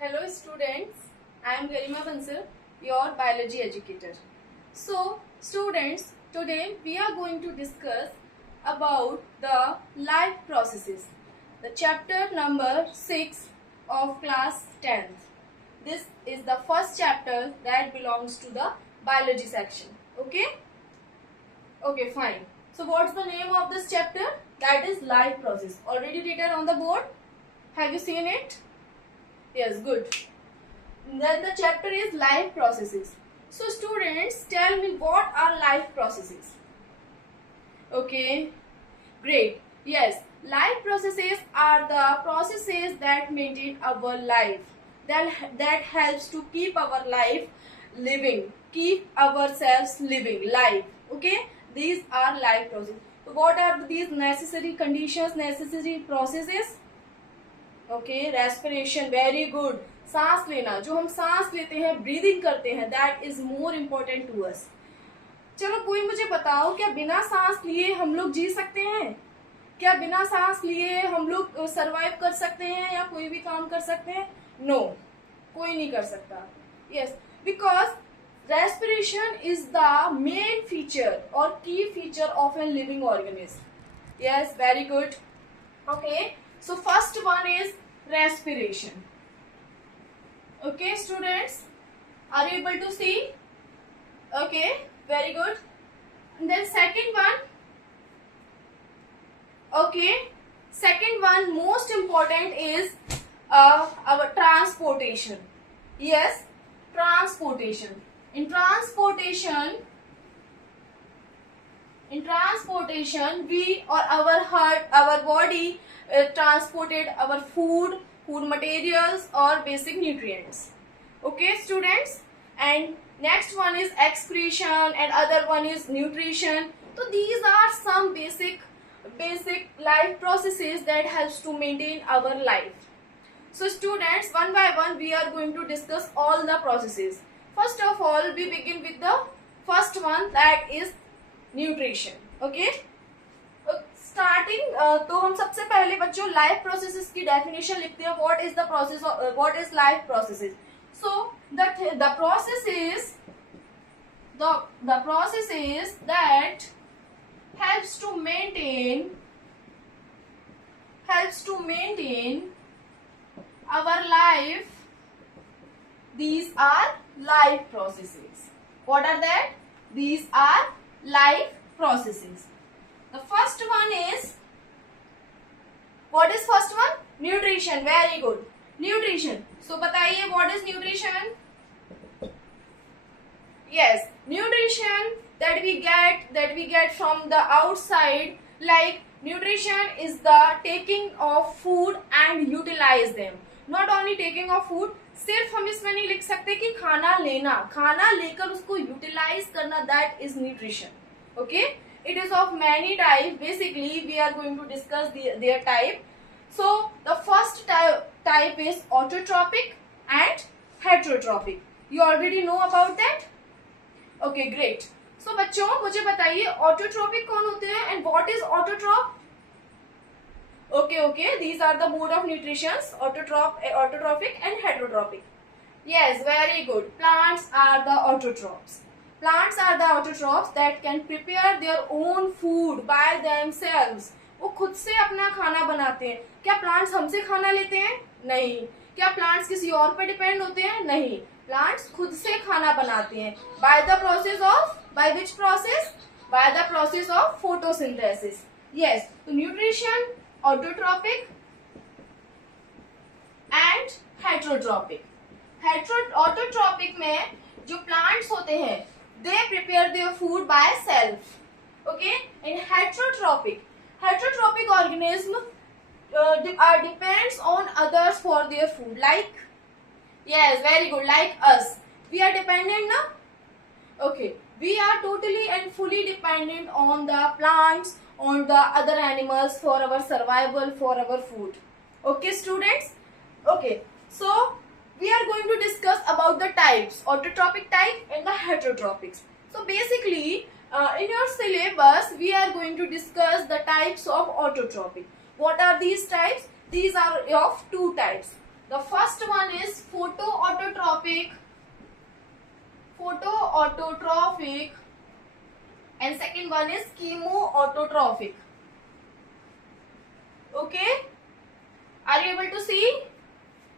Hello students, I am Garima Bansal, your biology educator. So students, today we are going to discuss about the life processes, the chapter number 6 of class 10th. This is the first chapter that belongs to the biology section. Okay? Okay, fine. So what's the name of this chapter? That is life process. Already written on the board? Have you seen it? Yes, good. Then the chapter is life processes. So students, tell me what are life processes? Okay, great. Yes, life processes are the processes that maintain our life. That helps to keep our life living, keep ourselves living life. Okay, these are life processes. So what are these necessary conditions, necessary processes? Okay respiration, very good. सांस लेना, जो हम सांस लेते हैं, breathing करते हैं, that is more important to us. चलो कोई मुझे बताओ, क्या बिना सांस लिए हम लोग जी सकते हैं? क्या बिना सांस लिए हम लोग सरवाइव कर सकते हैं या कोई भी काम कर सकते हैं? नो, कोई नहीं कर सकता. Yes, because respiration is the main feature और key feature of an living organism. Yes, very good. Okay, so first one is respiration. Okay students, are you able to see? Okay, very good. And then second one, okay, second one most important is our transportation. Yes, transportation. In transportation we or our heart, our body transported our food materials or basic nutrients. Okay students, and next one is excretion and other one is nutrition. So these are some basic life processes that helps to maintain our life. So students, one by one we are going to discuss all the processes. First of all, we begin with the first one, that is nutrition. Okay, starting तो हम सबसे पहले बच्चों life processes की definition लिखते हैं. What is the process, what is life processes? So the process is that helps to maintain our life. These are life processes. What are that? These are life processes. The first one is, what is first one? Nutrition. Very good. Nutrition. So बताइए, what is nutrition? Yes, nutrition that we get from the outside. Like nutrition is the taking of food and utilize them. Not only taking of food, सिर्फ हम इसमें नहीं लिख सकते कि खाना लेना, खाना लेकर उसको यूटिलाइज करना, that is nutrition. Okay, it is of many type. Basically we are going to discuss their type. So the first type is autotrophic and heterotrophic. You already know about that. Okay, great. So बच्चों मुझे बताइए, autotrophic कौन होते हैं and what is autotroph? Okay, these are the mode of nutrition, autotrophic and heterotrophic. Yes, very good. Plants are the autotrophs. Plants are the autotrophs that can prepare their own food by themselves. वो खुद से अपना खाना बनाते हैं. क्या plants हमसे खाना लेते हैं? नहीं. क्या प्लांट्स किसी और पर डिपेंड होते हैं? नहीं. प्लांट्स खुद से खाना बनाते हैं. By which process? By the process of photosynthesis. Yes, so nutrition, autotrophic and heterotrophic. Autotrophic में जो प्लांट्स होते हैं, they prepare their food by self. Okay, in heterotrophic organism depends on others for their food. Like, yes, very good, like us, we are dependent ना. Okay, we are totally and fully dependent on the plants, on the other animals for our survival, for our food. Okay students? Okay, so we are going to discuss about the types, autotrophic type and the heterotropics. So basically in your syllabus we are going to discuss the types of autotrophic. What are these types? These are of two types. The first one is photoautotropic, and second one is chemoautotrophic. Okay, are you able to see?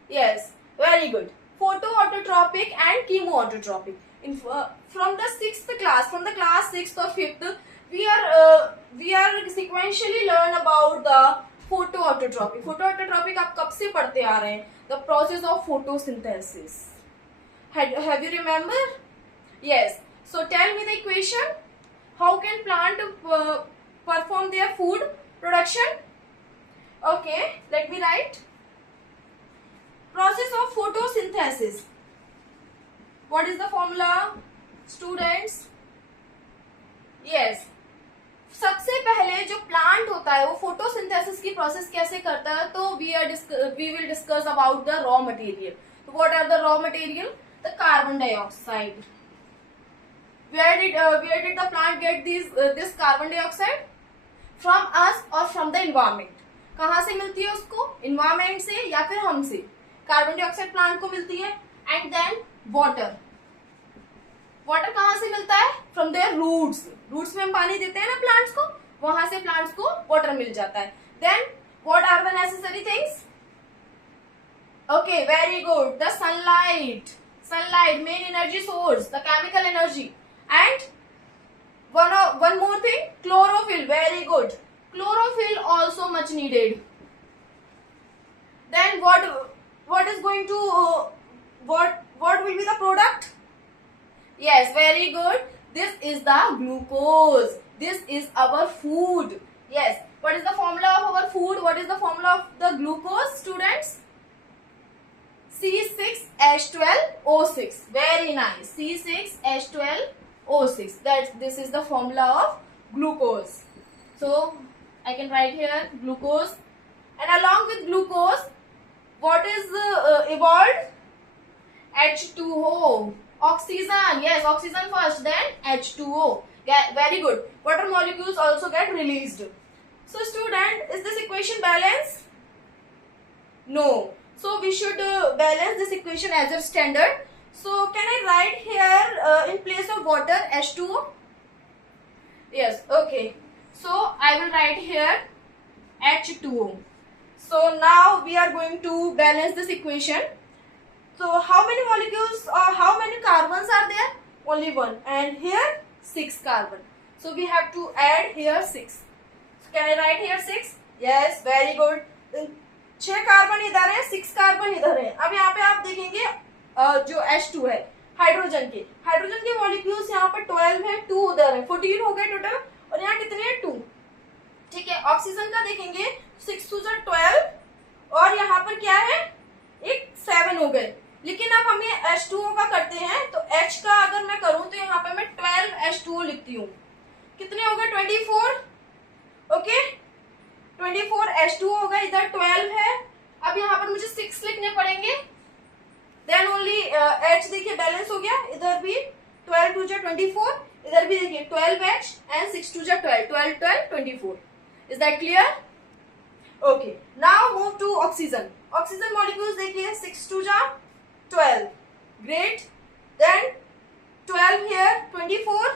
Yes, very good. Photoautotropic and chemoautotropic. From the 6th class, from the class 6th or 5th, we are sequentially learn about the photoautotropic. Photoautotropic आप कब से पढ़ते आ रहे हैं? The process of photosynthesis. Have you remember? Yes. So tell me the equation. How can plant perform their food production? Okay, let me write. Process of photosynthesis. What is the formula, students? Yes. सबसे पहले जो plant होता है वो photosynthesis की process कैसे करता है, तो we will discuss about the raw material. What are the raw material? The carbon dioxide. Where did the plant get this carbon dioxide? From us or from the environment? कहाँ से मिलती है उसको? Environment से या फिर हमसे? कार्बन डाइऑक्साइड प्लांट को मिलती है. एंड देन वाटर कहाँ से मिलता है? फ्रॉम देयर रूट्स में हम पानी देते हैं ना प्लांट्स को, वहां से प्लांट्स को वाटर मिल जाता है. Then what are the necessary things? Okay, very good. The sunlight main energy source, the chemical energy. And one more thing, chlorophyll. Very good. Chlorophyll also much needed. Then what is going to what will be the product? Yes, very good. This is the glucose. This is our food. Yes. What is the formula of our food? What is the formula of the glucose, students? C6H12O6. Very nice. C6H12O6. This is the formula of glucose. So I can write here glucose. And along with glucose, what is evolved? H2O. Oxygen. Yes, oxygen first, then H2O. Very good. Water molecules also get released. So student, is this equation balanced? No. So we should balance this equation as a standard. So can I write here in place of water H2O? Yes, okay. So I will write here H2O. So now we are going to balance this equation. So how many molecules or how many carbons are there? Only one. And here 6 carbon. So we have to add here 6. So can I write here 6? Yes, very good. 6 carbon इधर है, 6 carbon इधर है. अब यहाँ पे आप देखेंगे जो H2 है हाइड्रोजन के मॉलिक्यूल्स यहाँ पर 12 है, 2 उधर है, 14 हो गए टोटल. और यहाँ कितने हैं? 2. ठीक है. ऑक्सीजन का देखेंगे 6 to 12 और यहाँ पर क्या है? एक 7 हो गए. लेकिन अब हम ये H2O का करते हैं तो H का अगर मैं करूं तो यहाँ पे मैं 12 H2O लिखती हूँ. कितने हो गए? 24. ओके, 24 H2O हो गए. इधर 12 है. अब यहाँ पर मुझे 6 लिखने पड़ेंगे. देन ओनली H देखिए बैलेंस हो गया. इधर भी 12 2 जा 24. इधर भी देखिए 12H एंड 6 2 जा 12. 12 12 24. Is that clear? Okay, now move to oxygen. Oxygen molecules देखिए 6 2 जा 12. Great. Then 12 here, 24.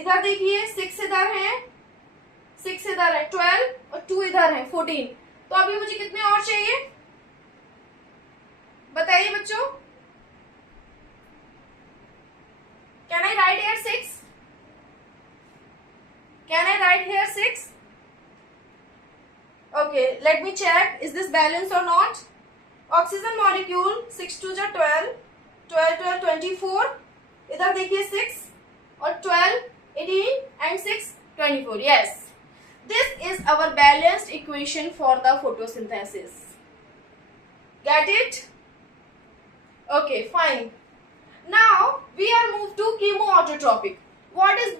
इधर देखिए 6 इधर है, 6 इधर है, 12 और 2 इधर है, 14. तो अभी मुझे कितने और चाहिए बताइए बच्चों? Can I write here 6? Can I write here 6? Okay, let me check. Is this balanced or not? Oxygen molecule 6 2 जा 12, 12 12 24. इधर देखिए 6 और 12 18 and 6 24. Yes, this is our balanced equation for the photosynthesis. Get it? Okay, fine. Now we are moved to chemoautotropic. What is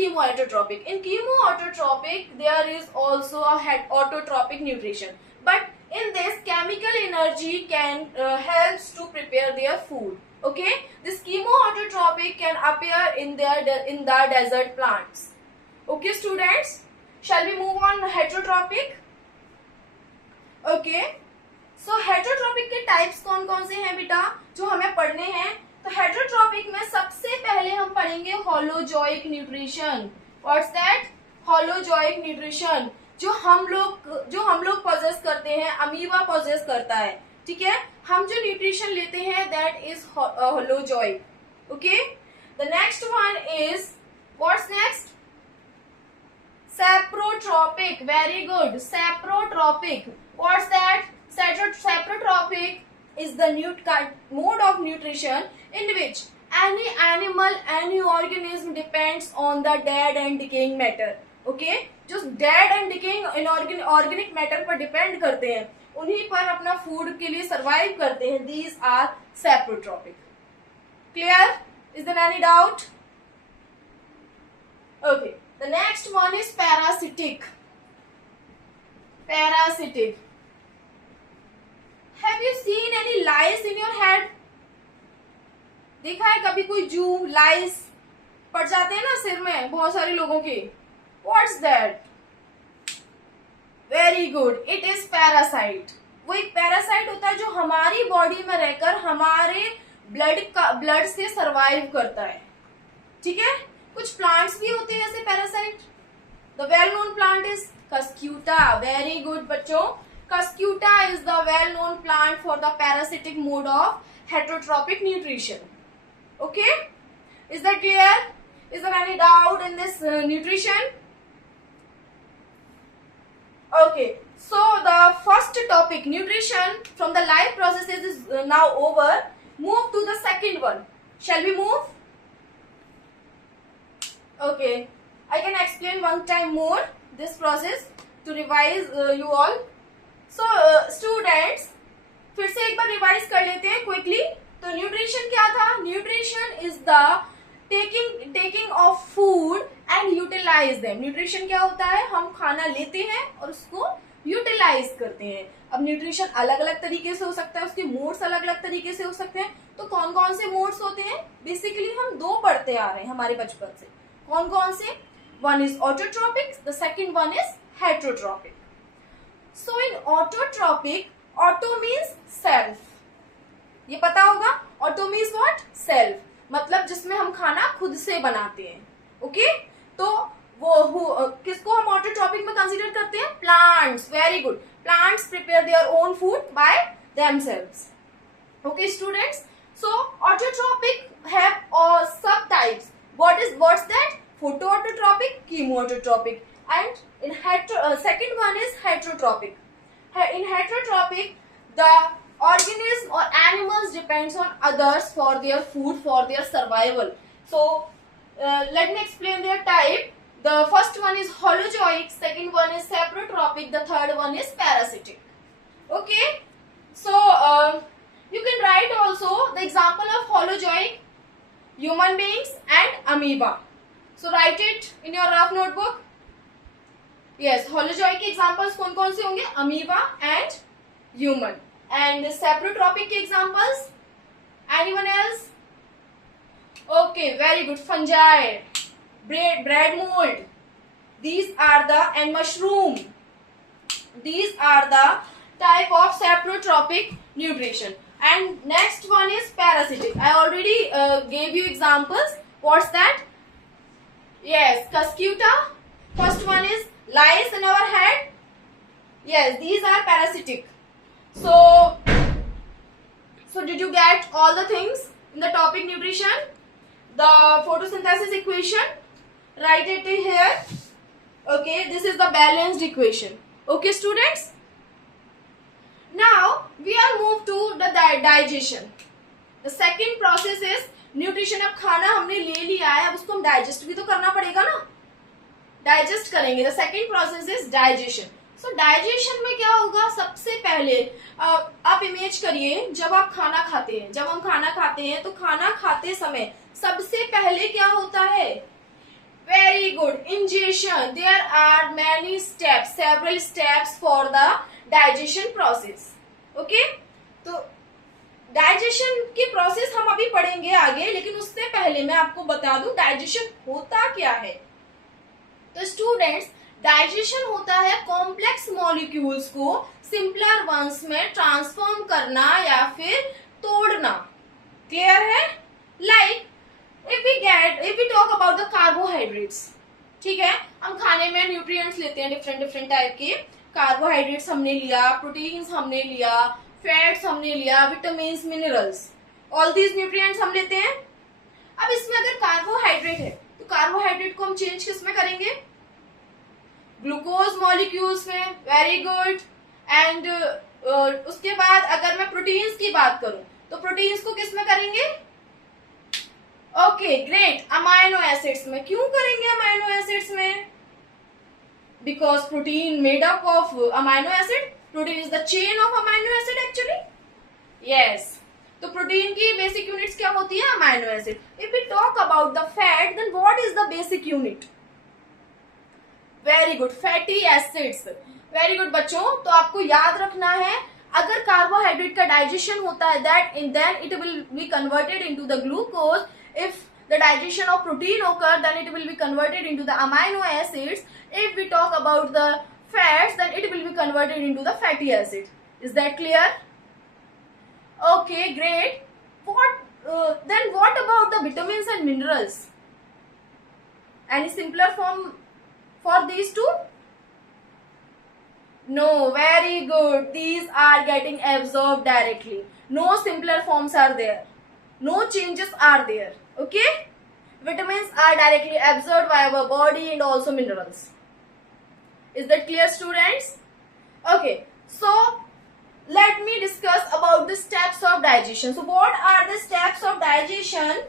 chemoautotropic? In chemoautotropic there is also a autotropic nutrition, but in this chemical energy can helps to prepare their food. Okay, this chemoautotropic can appear in the desert plants. Okay students, shall we move on heterotropic? Okay, so heterotrophic के types कौन कौन से हैं बेटा जो हमें पढ़ने हैं? तो हेटरोट्रॉपिक में सबसे पहले हम पढ़ेंगे holozoic nutrition. What's that? Holozoic nutrition. जो हम लोग पोजेस करते हैं, अमीबा पोजेस करता है. ठीक है, हम जो न्यूट्रिशन लेते हैं that is holozoic. Okay, the next one is what's next? Saprotropic. Very good. Saprotropic. What's that? Saprotropic is the mode of nutrition in which any animal, any organism depends on the dead and decaying matter. Okay? जो dead and decaying organic matter पर depend करते हैं, उन्हीं पर अपना food के लिए survive करते हैं. These are saprotropic. Clear? Is there any doubt? Okay. The next one is parasitic. Parasitic. Have you seen any lice in your head? देखा है कभी कोई जू, लाइस पड़ जाते हैं ना सिर में बहुत सारे लोगों के? What's that? Very good. It is parasite. वो एक पैरासाइट होता है जो हमारी बॉडी में रहकर हमारे ब्लड से सरवाइव करता है. ठीक है, कुछ प्लांट्स भी होते हैं ऐसे parasite. The well known plant is Cuscuta. Very good बच्चों, Cuscuta is the well known plant for the parasitic mode of heterotrophic nutrition. Okay, is that clear? Is there any doubt in this nutrition? Okay, so the first topic, nutrition from the life processes, is now over. Move to the second one. Shall we move? Okay, I can explain one time more this process to revise you all. So students, फिर से एक बार revise कर लेते हैं quickly. तो nutrition क्या था? Nutrition is the taking of food and utilize them. Nutrition क्या होता है? हम खाना लेते हैं और उसको यूटिलाइज करते हैं. अब न्यूट्रिशन अलग अलग तरीके से हो सकता है, उसके मोड्स अलग अलग तरीके से हो सकते हैं. तो कौन कौन से मोड्स होते हैं? बेसिकली हम दो पढ़ते आ रहे हैं हमारे बचपन से. कौन कौन से? One is autotrophic, the second one is heterotrophic. So in autotrophic, auto means self, ये पता होगा. Auto means what? सेल्फ, मतलब जिसमें हम खाना खुद से बनाते हैं. ओके, तो वो किसको हम ऑटोट्रॉपिक में कंसीडर करते हैं? Plants. Very good. Plants prepare their own food by themselves. Okay students, so autotrophic have सब types. What's that? Photoautotropic, chemoautotropic, and in second one is heterotropic. In heterotropic, the organism or animals depends on others for their food, for their survival. So let me explain their type. The first one is holozoic, second one is saprotropic, the third one is parasitic. Okay, so you can write also the example of holozoic: human beings and amoeba. So write it in your rough notebook. Yes, holozoic के examples कौन कौन से होंगे? Amoeba and human. And saprotropic के examples? Anyone else? Okay, very good. Fungi, bread mold. These are the, and mushroom. These are the type of saprotropic nutrition. And next one is parasitic. I already gave you examples. What's that? Yes, cuscuta. First one is lice in our head. Yes, these are parasitic. So did you get all the things in the topic nutrition? The photosynthesis equation, write it here. Okay, this is the balanced equation. Okay students, now we are moved to the digestion. The second process is nutrition. अब खाना हमने ले लिया है, अब उसको हम digest भी तो करना पड़ेगा ना, डाइजेस्ट करेंगे. The second process is digestion. So digestion में क्या होगा? सबसे पहले आप इमेज करिए, जब आप खाना खाते हैं, जब हम खाना खाते हैं तो खाना खाते समय सबसे पहले क्या होता है? Very good. Ingestion. There are many steps, several steps for the digestion process. Okay? तो डाइजेशन की प्रोसेस हम अभी पढ़ेंगे आगे, लेकिन उससे पहले मैं आपको बता दूं डाइजेशन होता क्या है. तो स्टूडेंट्स, डाइजेशन होता है कॉम्प्लेक्स मॉलिक्यूल्स को सिंपलर वंस में ट्रांसफॉर्म करना या फिर तोड़ना। क्लियर है? Like if we talk about the carbohydrates, ठीक है, हम खाने में न्यूट्रिएंट्स लेते हैं डिफरेंट डिफरेंट टाइप के। कार्बोहाइड्रेट्स हमने लिया, प्रोटीन्स हमने लिया, फैट्स हमने लिया, vitamins, minerals, all these nutrients हम लेते हैं। अब इसमें अगर कार्बोहाइड्रेट है तो कार्बोहाइड्रेट को हम चेंज किस में करेंगे? ग्लूकोज मॉलिक्यूल्स में। Very good. एंड उसके बाद अगर मैं प्रोटीन्स की बात करूं तो प्रोटीन्स को किस में करेंगे? ओके ग्रेट, अमाइनो एसिड्स में। क्यों करेंगे अमाइनो एसिड्स में? Because protein made up of amino acid, protein is the chain of amino acid actually. Yes, तो प्रोटीन की बेसिक यूनिट्स क्या होती है? Amino acid. If we talk about the fat, then what is the basic unit? Very good, fatty acids. Very good बच्चों, तो आपको याद रखना है अगर कार्बोहाइड्रेट का डाइजेशन होता है then it will be converted into the glucose. If the digestion of protein occur, then it will be converted into the amino acids. If we talk about the fats, then it will be converted into the fatty acid. Is that clear? Okay, great. Then what about the vitamins and minerals? Any simpler form for these two? No, very good. These are getting absorbed directly. No simpler forms are there. No changes are there. Okay? Vitamins are directly absorbed by our body and also minerals. Is that clear, students? Okay. So, let me discuss about the steps of digestion. So, what are the steps of digestion?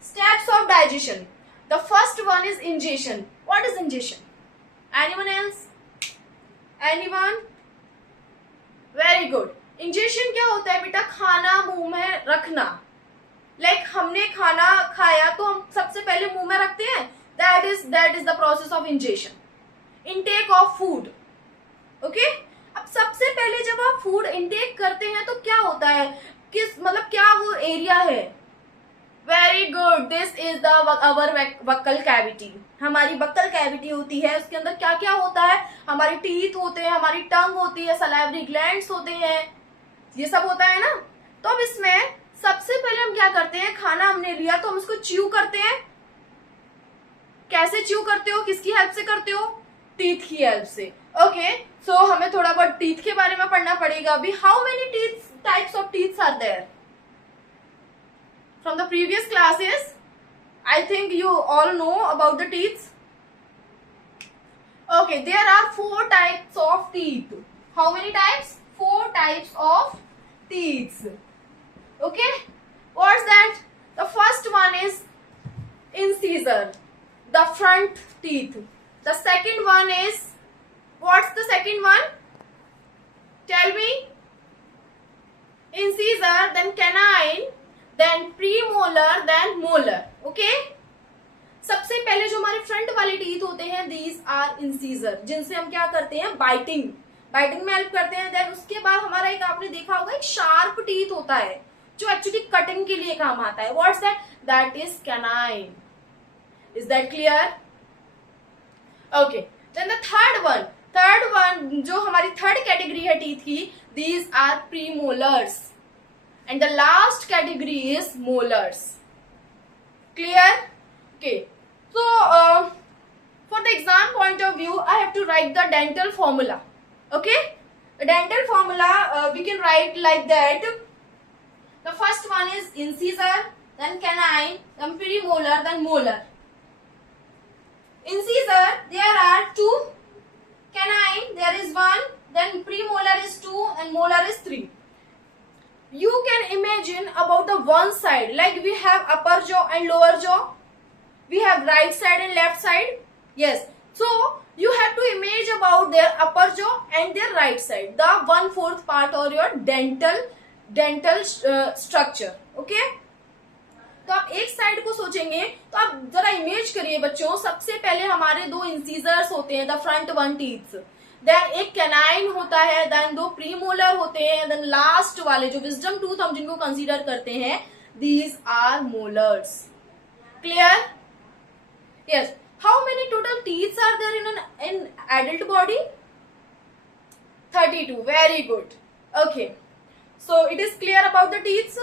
Steps of digestion. The first one is ingestion. What is ingestion? Anyone else? Anyone? Very good. Injection क्या होता है बेटा? खाना मुंह में रखना। Like हमने खाना खाया तो हम सबसे पहले मुंह में रखते हैं, that is the process of injection. Intake of food. Okay, अब सबसे पहले जब आप फूड इनटेक करते हैं तो क्या होता है, किस मतलब क्या वो एरिया है? Very good, this is our buccal cavity. हमारी बक्कल कैविटी होती है, उसके अंदर क्या क्या होता है? हमारी टीथ होते हैं, हमारी टंग होती है, सलाइवरी ग्लैंड्स होते हैं, ये सब होता है ना। तो अब इसमें सबसे पहले हम क्या करते हैं? खाना हमने लिया तो हम उसको च्यू करते हैं। कैसे च्यू करते हो? किसकी हेल्प से करते हो? टीथ की हेल्प से। ओके, सो हमें थोड़ा बहुत टीथ के बारे में पढ़ना पड़ेगा अभी। How many teeth types of teeth are there? From the previous classes, I think you all know about the teeth. Okay, there are 4 types of teeth. How many types? 4 types of teeth. Okay, what's that? The first one is incisor, the front teeth. The second one is, what's the second one? Tell me. Incisor, then canine, then premolar, then molar. Okay? सबसे पहले जो हमारे front वाले teeth होते हैं, these are incisor, जिनसे हम क्या करते हैं? बाइटिंग में हेल्प करते हैं। देन उसके बाद हमारा एक आपने देखा होगा एक शार्प टीथ होता है जो एक्चुअली कटिंग के लिए काम आता है। What's that? That is canine. Is that clear? Okay, then the third one जो हमारी थर्ड कैटेगरी है टीथ की, these are premolars, and the last category is molars. Clear? Okay, so for the exam point of view, I have to write the dental formula. Okay, the dental formula we can write like that. The first one is incisor, then canine, then premolar, then molar. Incisor, there are 2. Canine, there is 1, then premolar is 2 and molar is 3. You can imagine about the one side, like we have upper jaw and lower jaw, we have right side and left side. Yes, so you have to imagine about their upper jaw and their right side, the 1/4 part or your dental structure. Okay, तो आप एक side को सोचेंगे तो आप जरा image करिए बच्चों। सबसे पहले हमारे 2 इंसीजर्स होते हैं, द फ्रंट 1 टीथ, देन एक कैनाइन होता है, देन 2 प्रीमोलर होते हैं, देन लास्ट वाले जो विजडम टूथ हम जिनको कंसीडर करते हैं, these are molars. Clear? Yes. How many total teeth are there in adult body? 32. Very good. Okay. So it is clear about the teeth.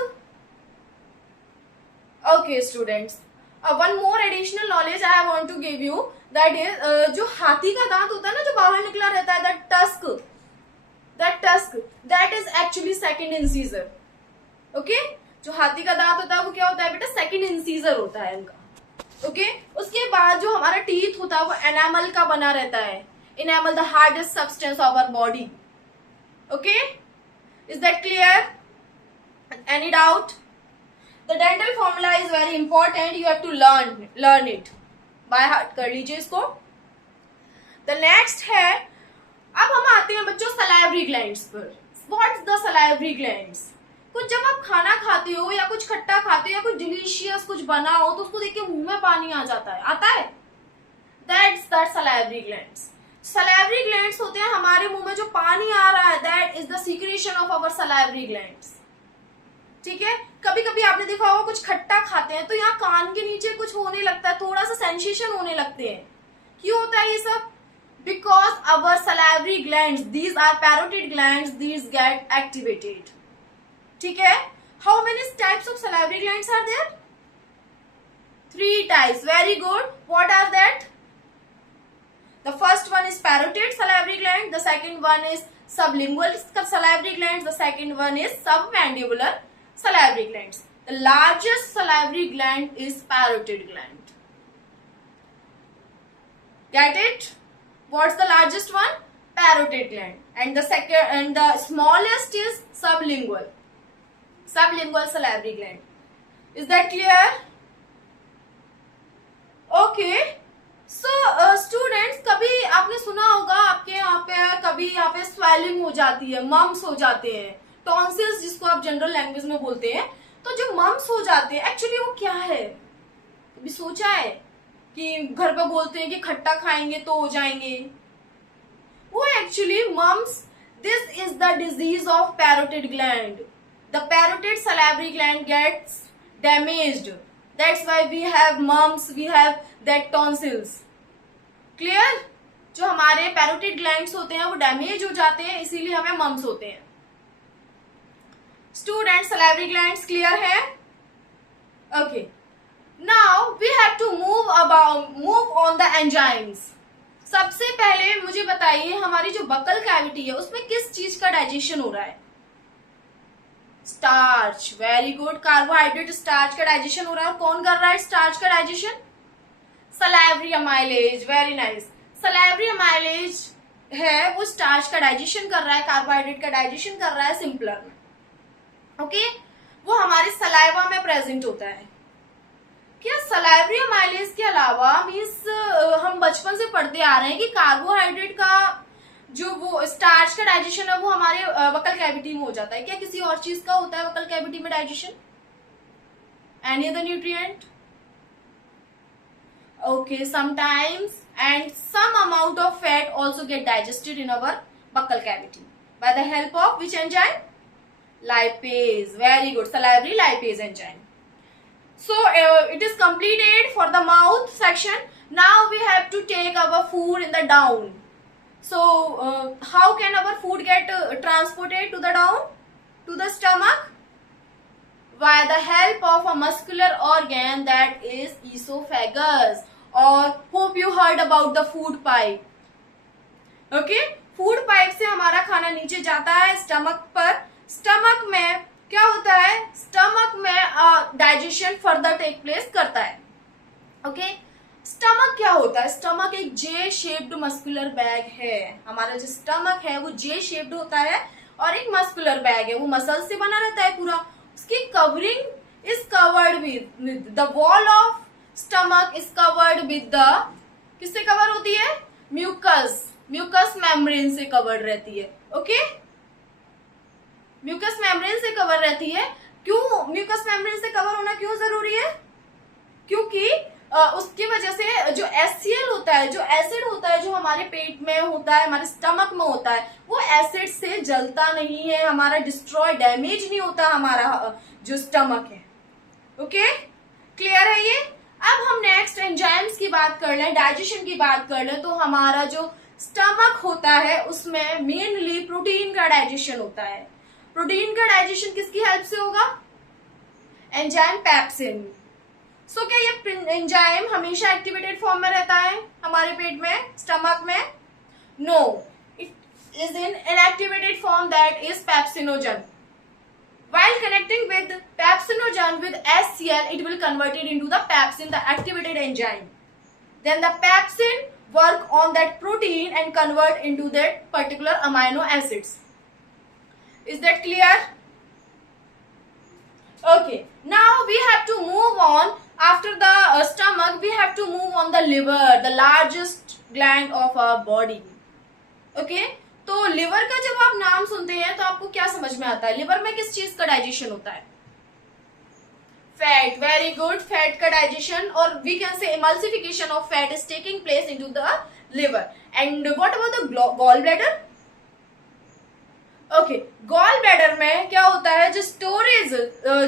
Okay, students. One more additional knowledge I want to give you, that is जो हाथी का दांत होता है ना, जो बाहर निकला रहता है, that tusk, that is actually second incisor. Okay? जो हाथी का दांत होता है वो क्या होता है बेटा? सेकंड इंसीजर होता है इनका. ओके उसके बाद जो हमारा टीथ होता है वो एनामल का बना रहता है. Enamel the hardest substance of our body. Okay is that clear? Any doubt? The dental formula is very important. You have to learn it by heart. कर लीजिए इसको. द नेक्स्ट है, अब हम आते हैं बच्चों सलाइवरी ग्लैंड्स पर. What's the salivary glands? कुछ जब आप खाना खाते हो या कुछ खट्टा खाते हो या कुछ डिलीशियस कुछ बना हो तो उसको देख के मुंह में पानी आ जाता है. आता है? That's the salivary glands. Salivary glands होते हैं हमारे मुंह में जो पानी आ रहा है, that is the secretion of our salivary glands. ठीक है. कभी कभी आपने देखा होगा कुछ खट्टा खाते हैं तो यहाँ कान के नीचे कुछ होने लगता है, थोड़ा सा सेंसेशन होने लगते हैं. क्यों होता है ये सब? Because our salivary glands, these are parotid glands, these get activated. ठीक है. How many types of salivary glands are there? 3 types. Very good. What are that? The first one is parotid salivary gland, the second one is sublingual salivary glands, the second one is submandibular salivary glands. The largest salivary gland is parotid gland. Get it? What's the largest one? Parotid gland. And the second and the smallest is sublingual salivary gland. Is that clear? Okay. So students, कभी आपने सुना होगा आपके यहाँ पे कभी यहाँ पे स्वेलिंग हो जाती है, मम्स हो जाते हैं, टॉन्सिल्स जिसको आप जनरल लैंग्वेज में बोलते हैं. तो जो मम्स हो जाते हैं एक्चुअली वो क्या है? कभी सोचा है कि घर पे बोलते हैं कि खट्टा खाएंगे तो हो जाएंगे? वो actually mumps, this is the disease of parotid gland. The parotid salivary gland gets damaged. That's why we have mumps, we have that tonsils. Clear? जो हमारे पैरोटिड ग्लैंड्स होते हैं वो डैमेज हो जाते हैं, इसीलिए हमें मम्स होते हैं. स्टूडेंट, सलाइवरी ग्लैंड्स क्लियर है? Okay. Now we have to move on the enzymes. सबसे पहले मुझे बताइए हमारी जो बकल कैविटी है उसमें किस चीज का डाइजेशन हो रहा है? Starch. Very good. Carbohydrate starch का डाइजेशन हो रहा है. और कौन कर रहा है स्टार्च का digestion? Salivary amylase. Very nice. Salivary amylase है वो स्टार्च का डाइजेशन कर रहा है, कार्बोहाइड्रेट का डाइजेशन कर रहा है सिंपलर में. ओके. वो हमारे सलाइवा में प्रेजेंट होता है. क्या सलाइवरी अमाइलेज के अलावा मीन्स हम बचपन से पढ़ते आ रहे हैं कि कार्बोहाइड्रेट का जो वो स्टार्च का डाइजेशन है वो हमारे बकल कैविटी में हो जाता है. क्या किसी और चीज का होता है बकल कैविटी में digestion? Any other nutrient? Okay. Sometimes and some amount of fat also get digested in our buccal cavity by the help of which enzyme? Lipase. Very good. Salivary lipase enzyme. So it is completed for the mouth section. Now we have to take our food in the down. So how can our food get transported to the down, to the stomach? By the help of a muscular organ that is esophagus. Or hope you heard about the food pipe. Okay? Food pipe से हमारा खाना नीचे जाता है stomach पर. Stomach में क्या होता है? स्टमक में डाइजेशन फर्दर टेक प्लेस करता है. ओके. स्टमक क्या होता है? स्टमक एक जे शेप्ड मस्कुलर बैग है. हमारा जो स्टमक है वो जे शेप्ड होता है और एक मस्कुलर बैग है, वो मसल से बना रहता है पूरा. उसकी covering is covered with the wall of stomach is covered with the, किससे कवर होती है? म्यूकस मेम्ब्रेन से कवर्ड रहती है. ओके. म्यूकस मेम्ब्रेन से कवर रहती है. क्यों म्यूकस मेम्ब्रेन से कवर होना क्यों जरूरी है? क्योंकि उसकी वजह से जो HCl होता है, जो एसिड होता है जो हमारे पेट में होता है, हमारे स्टमक में होता है, वो एसिड से जलता नहीं है, हमारा डिस्ट्रॉय डैमेज नहीं होता हमारा जो स्टमक है. ओके. क्लियर है ये? अब हम नेक्स्ट एंजाइम्स की बात कर लें, डाइजेशन की बात कर लें, तो हमारा जो स्टमक होता है उसमें मेनली प्रोटीन का डाइजेशन होता है। प्रोटीन का डाइजेशन किसकी हेल्प से होगा? Enzyme pepsin. सो क्या ये एंजाइम हमेशा एक्टिवेटेड फॉर्म में रहता है हमारे पेट में, स्टमक में? No, it is in inactivated form, that is pepsinogen. While connecting with pepsinogen with HCl, it will convert it into the pepsin, the activated enzyme. Then the pepsin work on that protein and convert into that particular amino acids. Is that clear? Okay. Now we have to move on. After the stomach, we have to move on the liver, the largest gland of our body. Okay. तो liver का जब आप नाम सुनते हैं तो आपको क्या समझ में आता है? लिवर में किस चीज का डाइजेशन होता है? फैट. वेरी गुड, फैट का डाइजेशन, और we can say emulsification of fat is taking place into the liver. And what about the gall bladder? Okay, gall bladder में क्या होता है? जो स्टोरेज,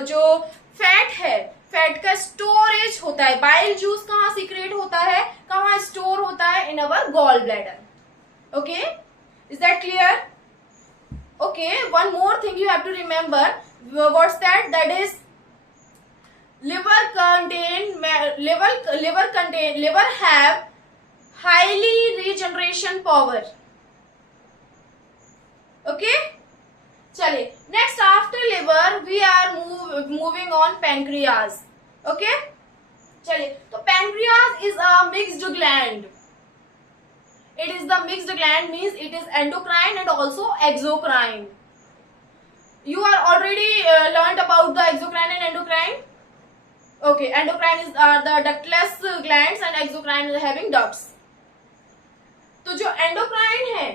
जो फैट है, फैट का स्टोरेज होता है. बाइल जूस कहाँ सीक्रेट होता है, कहाँ स्टोर होता है? In our gall bladder. Okay, is that clear? Okay, one more thing you have to remember. What's that? That is liver have highly regeneration power. Okay, चलिए next after liver we are moving on pancreas. Okay, चलिए, तो pancreas is a mixed gland. It is the mixed gland, means it is endocrine and also exocrine. You are already learned about the exocrine and endocrine. Okay, endocrine is the ductless glands and exocrine is having ducts. तो जो endocrine है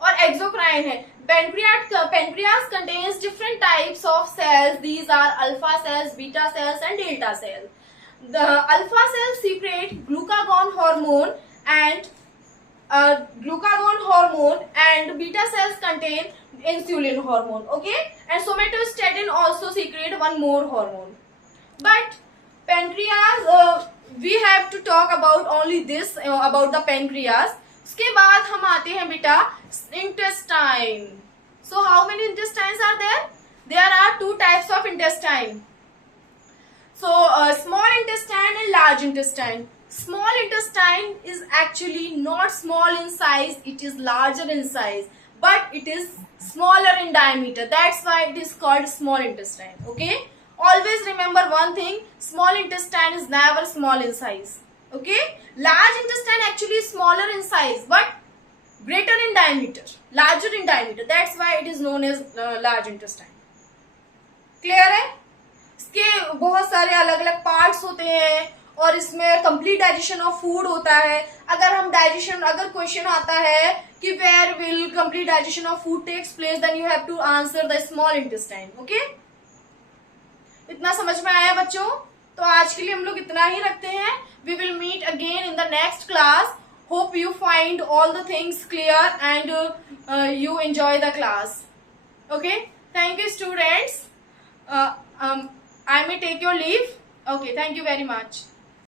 और exocrine है, pancreas contains different types of cells. These are alpha cells, beta cells and delta cells. The alpha cells secrete glucagon hormone and beta cells contain insulin hormone. Okay, and somatostatin also secrete one more hormone. But pancreas, we have to talk about only this about the pancreas. उसके बाद हम आते हैं बेटा intestine. So how many intestines are there? There are two types of intestine. So small intestine and large intestine. Small intestine is actually not small in size, it is larger in size, but it is smaller in diameter. That's why it is called small intestine. Okay, always remember one thing, small intestine is never small in size. Okay, large intestine actually is smaller in size but greater in diameter, larger in diameter. That's why it is known as large intestine. Clear है? इसके बहुत सारे अलग अलग parts होते हैं और इसमें कंप्लीट डाइजेशन ऑफ फूड होता है. अगर क्वेश्चन आता है कि where will complete digestion of food takes place, then you have to answer the small intestine. Okay, इतना समझ में आया बच्चों? तो आज के लिए हम लोग इतना ही रखते हैं. We will meet again in the next class. Hope you find all the things clear and you enjoy the class. Okay, thank you students. I may take your leave. Okay, thank you very much.